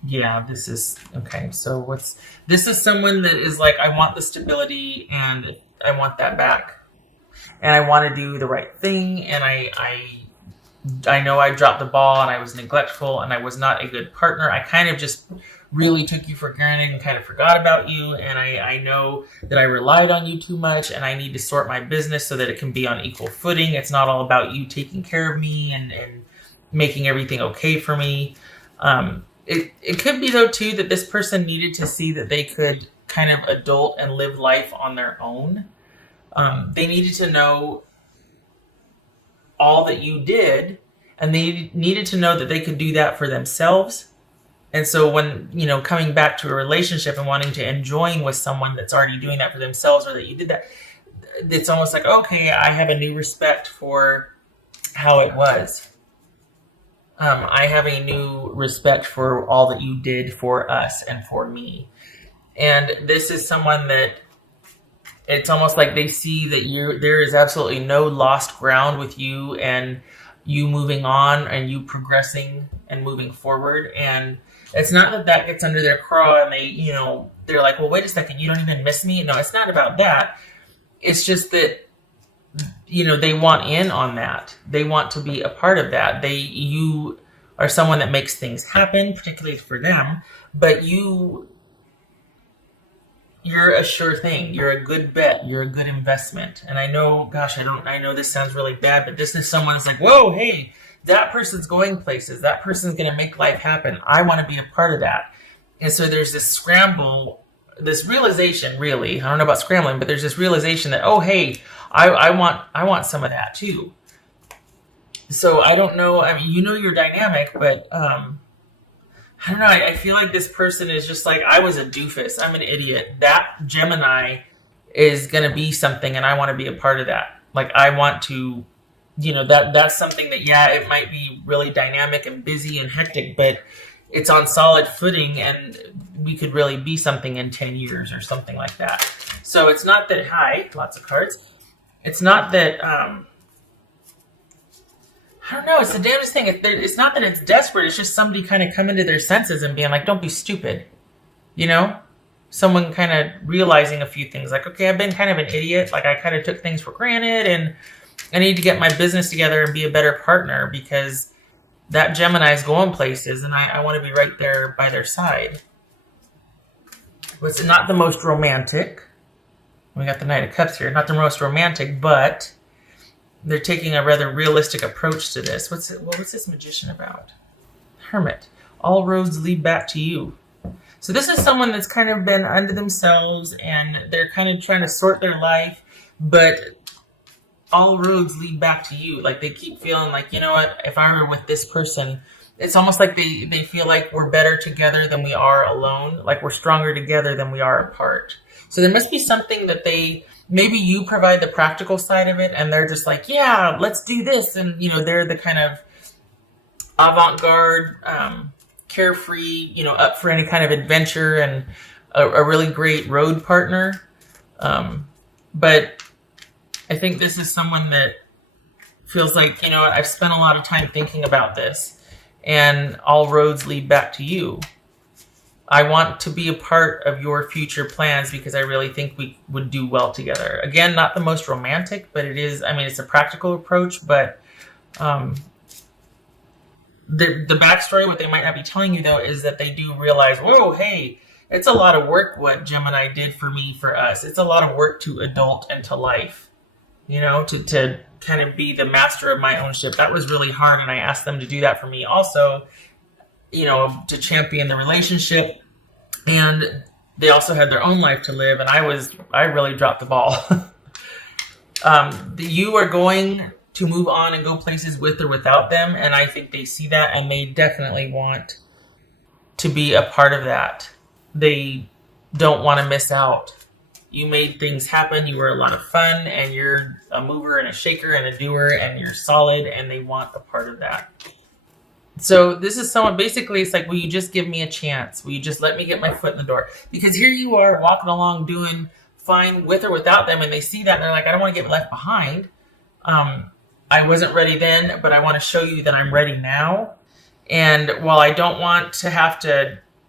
Yeah, this is okay. So this is someone that is like, I want the stability and I want that back. And I want to do the right thing. And I know I dropped the ball and I was neglectful and I was not a good partner. I kind of just really took you for granted and kind of forgot about you. And I know that I relied on you too much and I need to sort my business so that it can be on equal footing. It's not all about you taking care of me and making everything okay for me. It could be, though, too, that this person needed to see that they could kind of adult and live life on their own. They needed to know all that you did, and they needed to know that they could do that for themselves. And so when, coming back to a relationship and wanting to enjoying with someone that's already doing that for themselves, or that you did that, it's almost like, okay, I have a new respect for how it was. I have a new respect for all that you did for us and for me. And this is someone that it's almost like they see that there is absolutely no lost ground with you and you moving on and you progressing and moving forward. And it's not that gets under their craw and they're like, well, wait a second, you don't even miss me. No, it's not about that. It's just that, they want in on that. They want to be a part of that. You are someone that makes things happen, particularly for them, but you're a sure thing. You're a good bet. You're a good investment. And I know, gosh, I know this sounds really bad, but this is someone that's like, whoa, hey, that person's going places. That person's going to make life happen. I want to be a part of that. And so there's this scramble, this realization, really. I don't know about scrambling, but there's this realization that, oh, hey, I want some of that too. So I don't know. I mean, your dynamic, but I don't know. I feel like this person is just like, I was a doofus. I'm an idiot. That Gemini is going to be something, and I want to be a part of that. Like, I want to, that's something that, yeah, it might be really dynamic and busy and hectic, but it's on solid footing, and we could really be something in 10 years or something like that. So it's not that, lots of cards. It's not that, I don't know. It's the damnedest thing. It's not that it's desperate. It's just somebody kind of coming to their senses and being like, don't be stupid. Someone kind of realizing a few things like, okay, I've been kind of an idiot. Like, I kind of took things for granted and I need to get my business together and be a better partner because that Gemini is going places and I want to be right there by their side. It's not the most romantic. We got the Knight of Cups here. Not the most romantic, but they're taking a rather realistic approach to this. What's this Magician about? Hermit. All roads lead back to you. So this is someone that's kind of been unto themselves and they're kind of trying to sort their life, but all roads lead back to you. Like, they keep feeling like, you know what, if I were with this person, it's almost like they feel like we're better together than we are alone. Like, we're stronger together than we are apart. So there must be something that maybe you provide the practical side of it and they're just like, yeah, let's do this. And, they're the kind of avant-garde, carefree, up for any kind of adventure and a really great road partner. But I think this is someone that feels like, I've spent a lot of time thinking about this and all roads lead back to you. I want to be a part of your future plans because I really think we would do well together. Again, not the most romantic, but it's a practical approach, but the backstory, what they might not be telling you, though, is that they do realize, whoa, hey, it's a lot of work what Gemini did for me, for us. It's a lot of work to adult into life, to kind of be the master of my own ship. That was really hard, and I asked them to do that for me also, to champion the relationship. And they also had their own life to live, and I really dropped the ball. You are going to move on and go places with or without them, and I think they see that, and they definitely want to be a part of that. They don't want to miss out. You made things happen, you were a lot of fun, and you're a mover and a shaker and a doer, and you're solid, and they want a part of that. So this is someone, basically, it's like, will you just give me a chance? Will you just let me get my foot in the door? Because here you are walking along doing fine with or without them, and they see that, and they're like, I don't want to get left behind. I wasn't ready then, but I want to show you that I'm ready now. And while I don't want to have to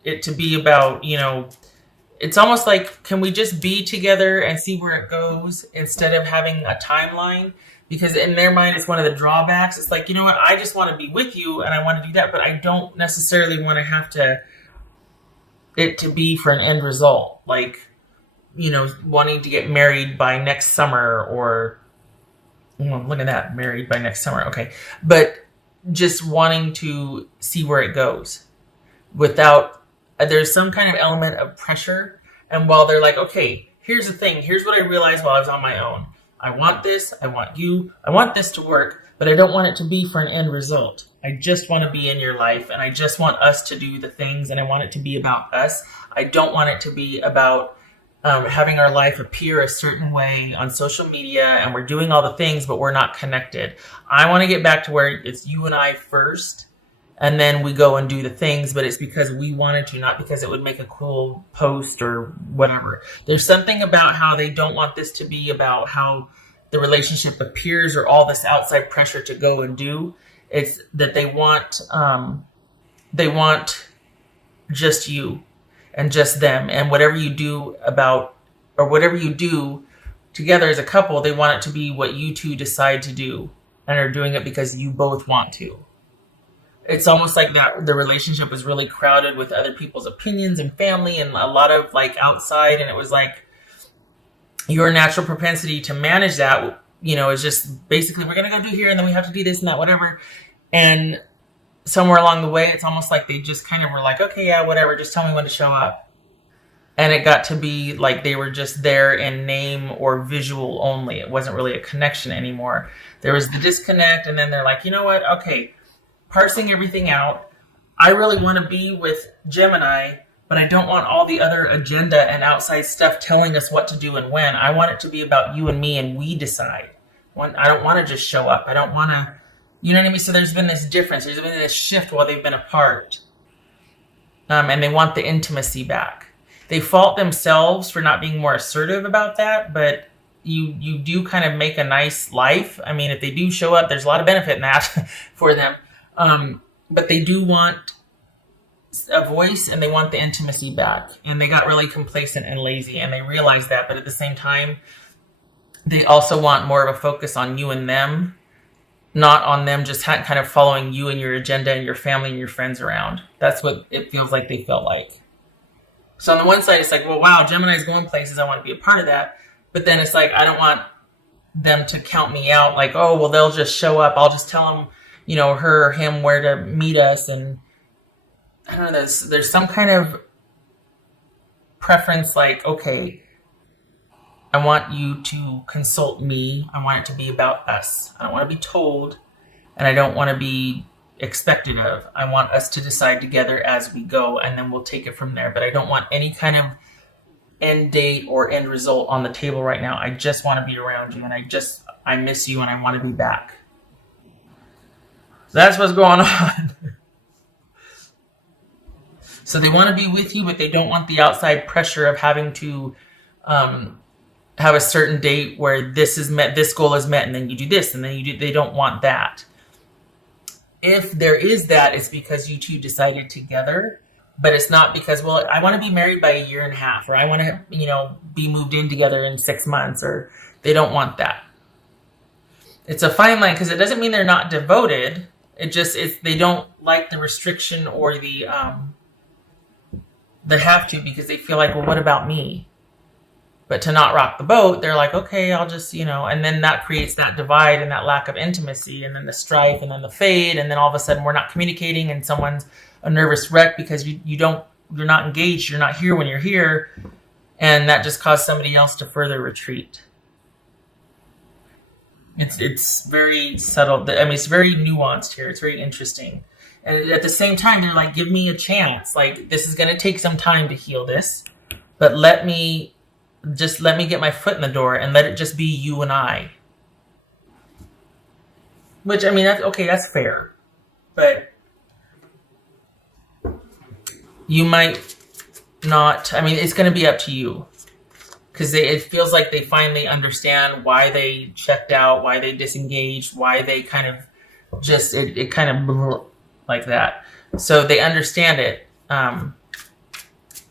it to be about, it's almost like, can we just be together and see where it goes instead of having a timeline? Because in their mind, it's one of the drawbacks. It's like, you know what? I just want to be with you and I want to do that, but I don't necessarily want to have it to be for an end result. Like, wanting to get married by next summer or, look at that, married by next summer. Okay. But just wanting to see where it goes without, there's some kind of element of pressure. And while they're like, okay, here's the thing. Here's what I realized while I was on my own. I want this. I want you. I want this to work, but I don't want it to be for an end result. I just want to be in your life and I just want us to do the things and I want it to be about us. I don't want it to be about having our life appear a certain way on social media and we're doing all the things, but we're not connected. I want to get back to where it's you and I first and then we go and do the things, but it's because we wanted to, not because it would make a cool post or whatever. There's something about how they don't want this to be about how the relationship appears or all this outside pressure to go and do. It's that they want just you and just them, and whatever you do whatever you do together as a couple, they want it to be what you two decide to do and are doing it because you both want to. It's almost like that the relationship was really crowded with other people's opinions and family and a lot of like outside, and it was like your natural propensity to manage that, is just basically we're going to go do here and then we have to do this and that, whatever. And somewhere along the way, it's almost like they just kind of were like, okay, yeah, whatever, just tell me when to show up. And it got to be like they were just there in name or visual only. It wasn't really a connection anymore. There was the disconnect, and then they're like, you know what? Okay, parsing everything out. I really want to be with Gemini, but I don't want all the other agenda and outside stuff telling us what to do and when. I want it to be about you and me, and we decide. I don't want to just show up. I don't want to, you know what I mean? So there's been this difference. There's been this shift while they've been apart. And they want the intimacy back. They fault themselves for not being more assertive about that, but you do kind of make a nice life. I mean, if they do show up, there's a lot of benefit in that for them. But they do want a voice and they want the intimacy back. And they got really complacent and lazy and they realized that. But at the same time, they also want more of a focus on you and them, not on them just kind of following you and your agenda and your family and your friends around. That's what it feels like they felt like. So on the one side, it's like, well, wow, Gemini's going places. I want to be a part of that. But then it's like, I don't want them to count me out. Like, oh, well, they'll just show up. I'll just tell them, her or him where to meet us. And I don't know, there's some kind of preference like, okay, I want you to consult me. I want it to be about us. I don't want to be told, and I don't want to be expected of. I want us to decide together as we go, and then we'll take it from there. But I don't want any kind of end date or end result on the table right now. I just want to be around you, and I miss you, and I want to be back. That's what's going on. So they want to be with you, but they don't want the outside pressure of having to have a certain date where this is met, this goal is met, and then you do this, and then you do. They don't want that. If there is that, it's because you two decided together, but it's not because, well, I want to be married by a year and a half, or I want to, be moved in together in 6 months, or they don't want that. It's a fine line because it doesn't mean they're not devoted. They don't like the restriction or the have to because they feel like, well, what about me? But to not rock the boat, they're like, okay, I'll just, and then that creates that divide and that lack of intimacy and then the strife and then the fade. And then all of a sudden we're not communicating and someone's a nervous wreck because you're not engaged. You're not here when you're here. And that just caused somebody else to further retreat. It's very subtle. I mean, it's very nuanced here. It's very interesting. And at the same time, they're like, give me a chance. Like, this is going to take some time to heal this, but let me get my foot in the door and let it just be you and I. Which, I mean, that's fair. But you might not, I mean, it's going to be up to you. Because it feels like they finally understand why they checked out, why they disengaged, why they kind of just, it kind of like that. So they understand it.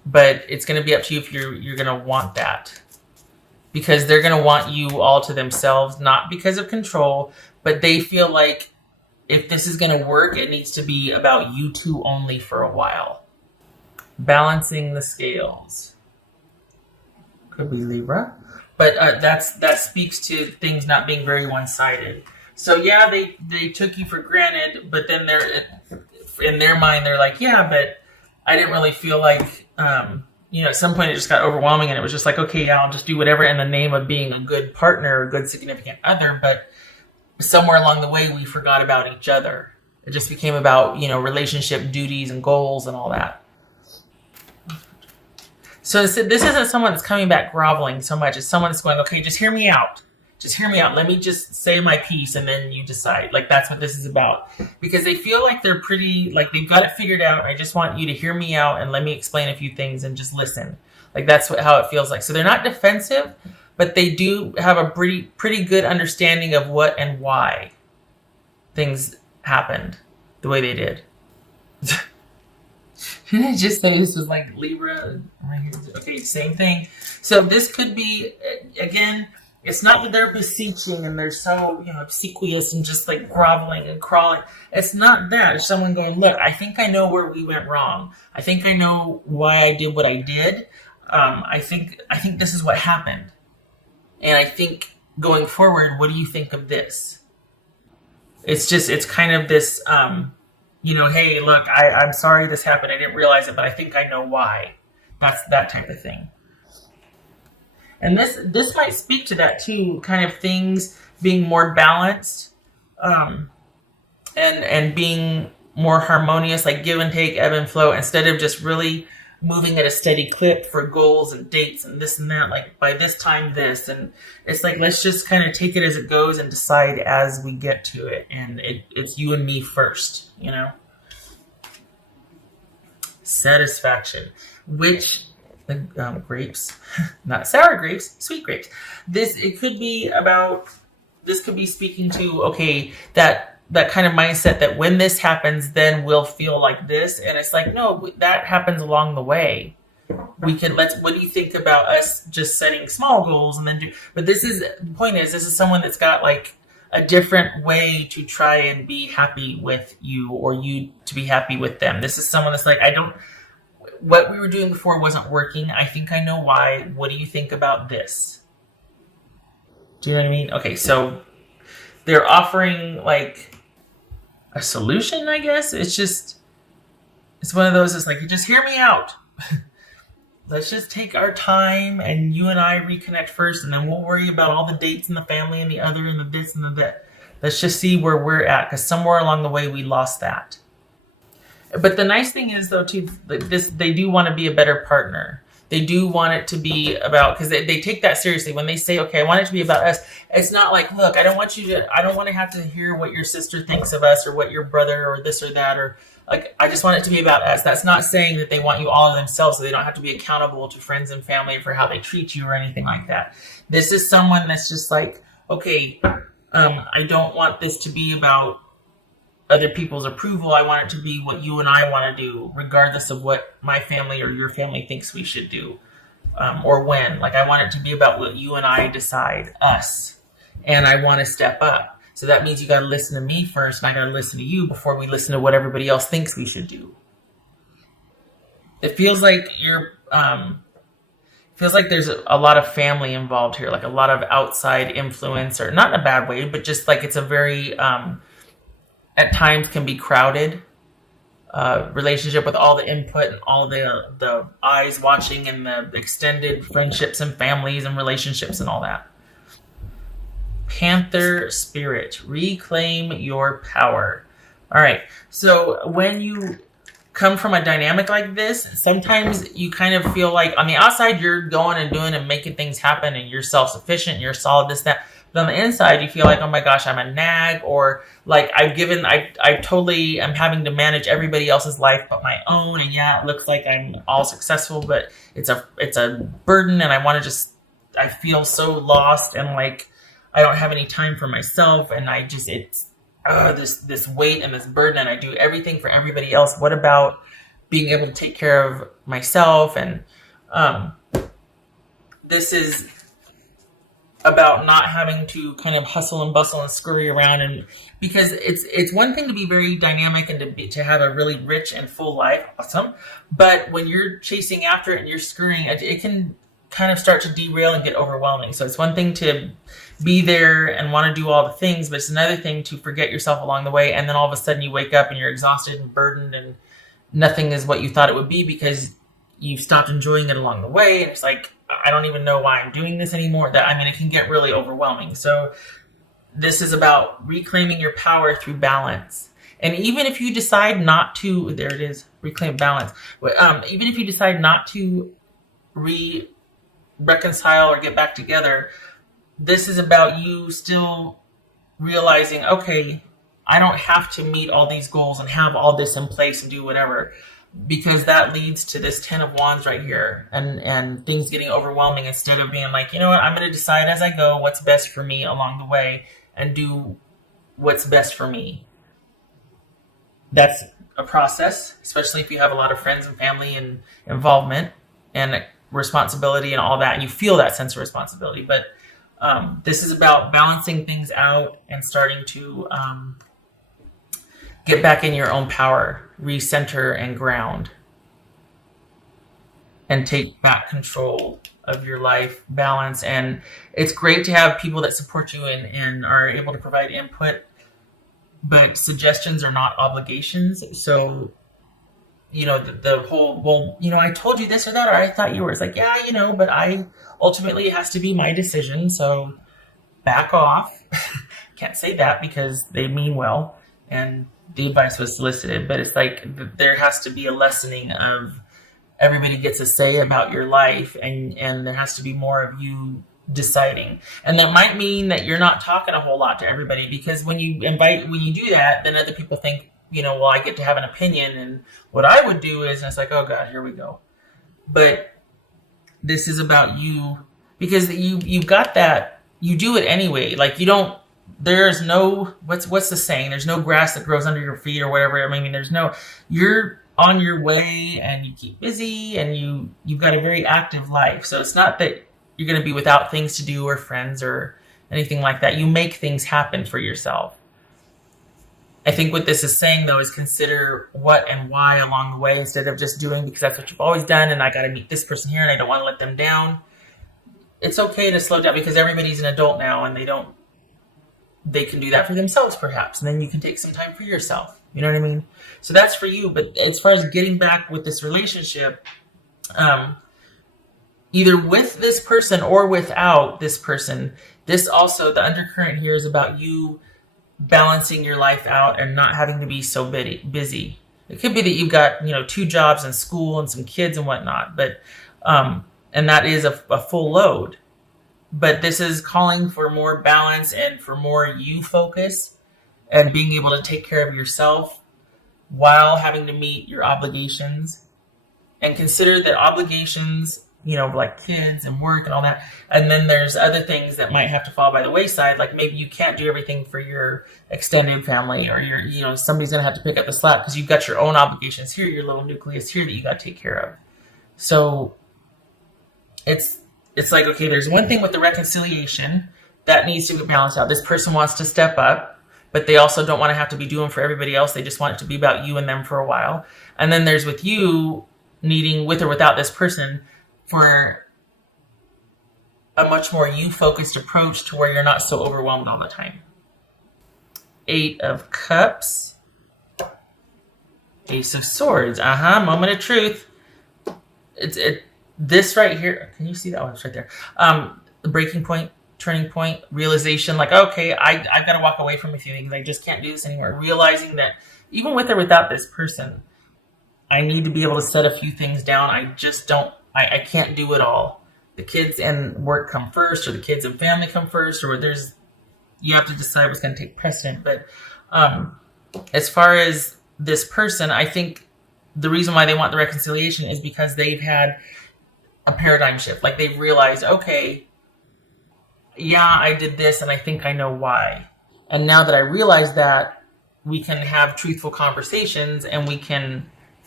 but it's going to be up to you if you're going to want that, because they're going to want you all to themselves, not because of control, but they feel like if this is going to work, it needs to be about you two only for a while. Balancing the scales. Could be Libra. But that speaks to things not being very one-sided. So yeah, they took you for granted, but then they're in their mind they're like, yeah, but I didn't really feel like at some point it just got overwhelming, and it was just like, okay, yeah, I'll just do whatever in the name of being a good partner, a good significant other, but somewhere along the way we forgot about each other. It just became about, relationship duties and goals and all that. So this isn't someone that's coming back groveling so much. It's someone that's going, okay, just hear me out. Just hear me out. Let me just say my piece, and then you decide. Like, that's what this is about. Because they feel like they're pretty, like they've got it figured out. I just want you to hear me out and let me explain a few things and just listen. Like, that's how it feels like. So they're not defensive, but they do have a pretty good understanding of what and why things happened the way they did. Didn't I just say this was like Libra? Okay, same thing. So this could be, again, it's not that they're beseeching and they're so, obsequious and just like groveling and crawling. It's not that. It's someone going, look, I think I know where we went wrong. I think I know why I did what I did. I think this is what happened. And I think going forward, what do you think of this? It's kind of this, hey, look, I'm sorry this happened. I didn't realize it, but I think I know why. That's that type of thing. And this might speak to that too, kind of things being more balanced, and being more harmonious, like give and take, ebb and flow, instead of just really moving at a steady clip for goals and dates and this and that, like by this time this, and it's like, let's just kind of take it as it goes and decide as we get to it, and it's you and me first, Satisfaction, which grapes, not sour grapes, sweet grapes. This could be speaking to, okay, that kind of mindset that when this happens, then we'll feel like this. And it's like, no, that happens along the way. What do you think about us just setting small goals and then but the point is, this is someone that's got like a different way to try and be happy with you, or you to be happy with them. This is someone that's like, what we were doing before wasn't working. I think I know why. What do you think about this? Do you know what I mean? Okay, so they're offering like a solution, I guess. It's one of those, it's like, just hear me out. Let's just take our time and you and I reconnect first, and then we'll worry about all the dates and the family and the other and the this and the that. Let's just see where we're at, because somewhere along the way we lost that. But the nice thing is, though, too, they do want to be a better partner. They do want it to be about, because they take that seriously. When they say, okay, I want it to be about us, it's not like, look, I don't want to have to hear what your sister thinks of us, or what your brother, or this or that, or like, I just want it to be about us. That's not saying that they want you all to themselves, so they don't have to be accountable to friends and family for how they treat you or anything like that. This is someone that's just like, okay, I don't want this to be about other people's approval. I want it to be what you and I want to do, regardless of what my family or your family thinks we should do, or when. Like, I want it to be about what you and I decide, us, and I want to step up. So that means you got to listen to me first, and I got to listen to you before we listen to what everybody else thinks we should do. It feels like there's a lot of family involved here, like a lot of outside influence, or not in a bad way, but just like it's a very at times can be crowded relationship, with all the input and all the eyes watching, and the extended friendships and families and relationships and all that. Panther spirit, reclaim your power. All right, so when you come from a dynamic like this, sometimes you kind of feel like on the outside you're going and doing and making things happen, and you're self-sufficient and you're solid, this, that. But on the inside, you feel like, oh my gosh, I'm a nag, or like I totally am having to manage everybody else's life but my own. And yeah, it looks like I'm all successful, but it's a burden, and I feel so lost, and like I don't have any time for myself, and it's this weight and this burden, and I do everything for everybody else. What about being able to take care of myself. And this is about not having to kind of hustle and bustle and scurry around, and because it's one thing to be very dynamic and to have a really rich and full life, awesome. But when you're chasing after it and you're scurrying, it can kind of start to derail and get overwhelming. So it's one thing to be there and want to do all the things, but it's another thing to forget yourself along the way, and then all of a sudden you wake up and you're exhausted and burdened, and nothing is what you thought it would be because you've stopped enjoying it along the way. And it's like, I don't even know why I'm doing this anymore. It can get really overwhelming. So this is about reclaiming your power through balance. And even if you decide not to, there it is, reclaim balance. Even if you decide not to reconcile or get back together, this is about you still realizing, okay, I don't have to meet all these goals and have all this in place and do whatever, because that leads to this 10 of Wands right here, and things getting overwhelming, instead of being like, you know what, I'm going to decide as I go what's best for me along the way and do what's best for me. That's a process, especially if you have a lot of friends and family and involvement and responsibility and all that, and you feel that sense of responsibility. But this is about balancing things out and starting to get back in your own power, recenter and ground, and take back control of your life, balance. And it's great to have people that support you and are able to provide input, but suggestions are not obligations. So, the whole, well, I told you this or that, or I thought you were, it's like, yeah, but ultimately it has to be my decision. So back off. Can't say that because they mean well and the advice was solicited, but it's like there has to be a lessening of everybody gets a say about your life, and there has to be more of you deciding. And that might mean that you're not talking a whole lot to everybody, because when you do that, then other people think, well, I get to have an opinion, and what I would do is, and it's like, oh God, here we go. But this is about you, because you've got that, you do it anyway. Like there's no, what's the saying? There's no grass that grows under your feet or whatever. You're on your way and you keep busy and you've got a very active life. So it's not that you're going to be without things to do or friends or anything like that. You make things happen for yourself. I think what this is saying, though, is consider what and why along the way, instead of just doing because that's what you've always done and I got to meet this person here and I don't want to let them down. It's okay to slow down because everybody's an adult now and they can do that for themselves perhaps. And then you can take some time for yourself. You know what I mean? So that's for you. But as far as getting back with this relationship, either with this person or without this person, this also, the undercurrent here is about you balancing your life out and not having to be so busy. It could be that you've got, 2 jobs and school and some kids and whatnot, but, and that is a full load. But this is calling for more balance and for more you focus and being able to take care of yourself while having to meet your obligations. And consider that obligations, like kids and work and all that. And then there's other things that might have to fall by the wayside. Like maybe you can't do everything for your extended family, or somebody's going to have to pick up the slack because you've got your own obligations here, your little nucleus here that you got to take care of. So it's like, okay, there's one thing with the reconciliation that needs to be balanced out. This person wants to step up, but they also don't want to have to be doing for everybody else. They just want it to be about you and them for a while. And then there's with you needing, with or without this person, for a much more you-focused approach to where you're not so overwhelmed all the time. 8 of Cups. Ace of Swords. Moment of truth. This right here, can you see that? Oh, it's right there. The breaking point, turning point, realization, like, okay, I've got to walk away from a few things. I just can't do this anymore. Realizing that even with or without this person, I need to be able to set a few things down. I can't do it all. The kids and work come first, or the kids and family come first, or you have to decide what's going to take precedent. But as far as this person, I think the reason why they want the reconciliation is because they've had a paradigm shift. Like they've realized, okay, yeah, I did this and I think I know why. And now that I realize that, we can have truthful conversations and we can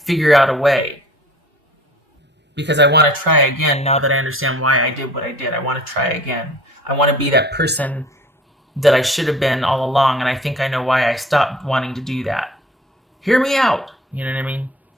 figure out a way, because I want to try again now that I understand why I did what I did. I want to try again. I want to be that person that I should have been all along, and I think I know why I stopped wanting to do that. Hear me out. You know what I mean?